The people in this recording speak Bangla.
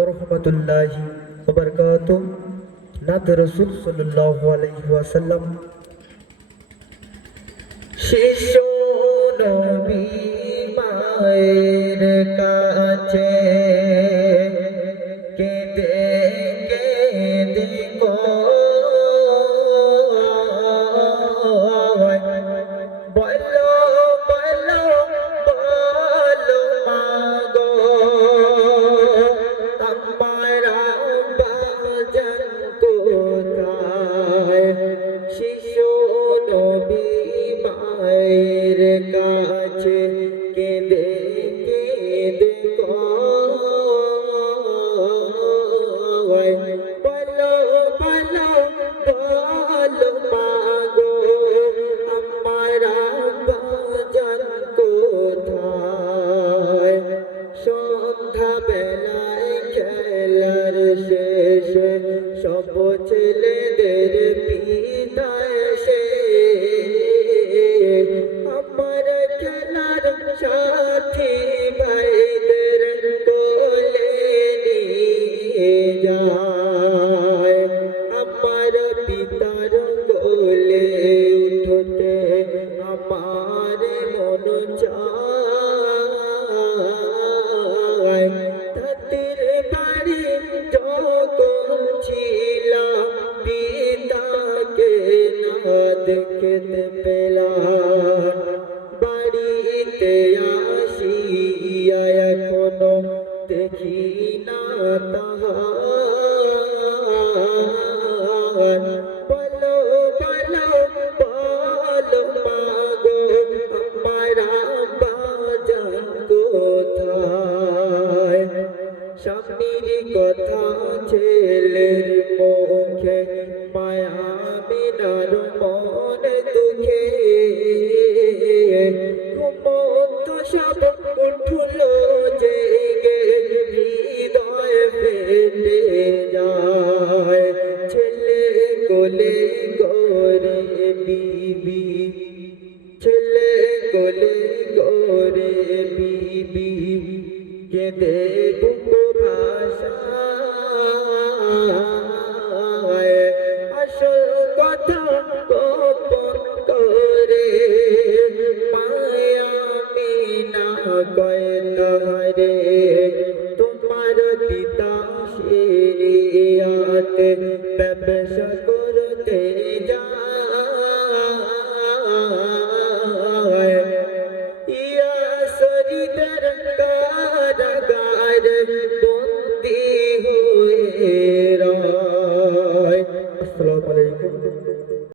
ওরহমতুল্লাহি ওয়া বারাকাতুহু। নাত রাসূল সাল্লাল্লাহু আলাইহি ওয়াসাল্লাম। শিশু নবী মায়ের কাছে কেঁদে কেঁদে বলো বলো বলো মাগো আমার বাজান কোথায়। শিশু নবী মায়ের কাছে কেঁদে কেঁদে বলো বলো বলো মাগো আমার বাজান কোথায়। সন্ধ্যা বেলায় খেলার শেষে সব ছেলেদের বিদায় সে আমার খেলার সাথী ভাইদের কোলে নিয়ে যায়। আমার পিতার কোলে উঠতে আমার মন চায়। তাদের বাড়ি যখন ছিলাম পিতাকে না দেখতে পেলাম। বাড়িতে আসিয়া এখনো দেখি না তাহার। বলো বলো বলো মাগো আমার বাজান কোথায়। স্বামীর কথা ছেলের মুখে মায়া বিনার মন দুঃখে ঘুমন্ত সব উঠল জেগে হৃদয় ফেটে যায়। ছেলে কোলে গোরে বিবি ছেলে কোলে গোরে বিবি কেঁদে বুক ভাষায় আসল কথা গোপন করে মায়া বিনা কয় তাহারে। তোমার পিতা শরিয়াতে ব্যবসা করতে যায়। ইয়া শরীদের কারাগার বন্দী হয়ে রয়। আসসালামু আলাইকুম।